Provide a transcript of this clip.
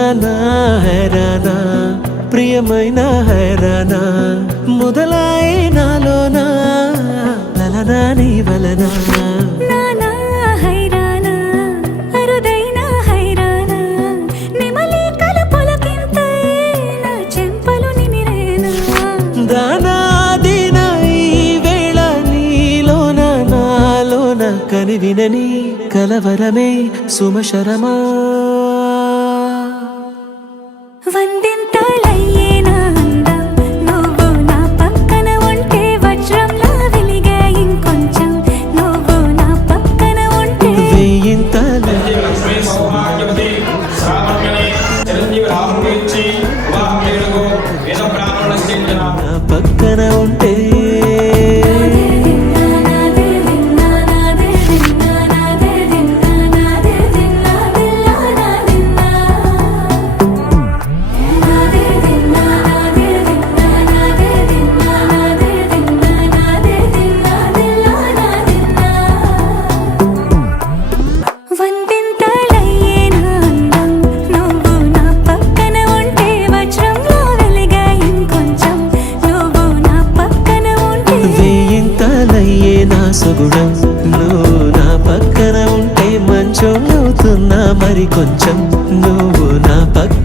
హైరానా హైరానా ప్రియమైన హైరానా మొదలాయి నాలోనా లలనా నీ వలనా కనివినని కలవరమే సుమశరమా వందింతలయ్యేనా అందం నువ్వు నా పక్కన ఉంటే వజ్రంలా వెలిగే ఇంకొంచెం నువ్వు నా పక్కన ఉంటే వేయింతల నా పక్కన ఉంటే సగుణం నువ్వు నా పక్కన ఉంటే మంచం అవుతున్నా మరి కొంచెం నువ్వు నా పక్కన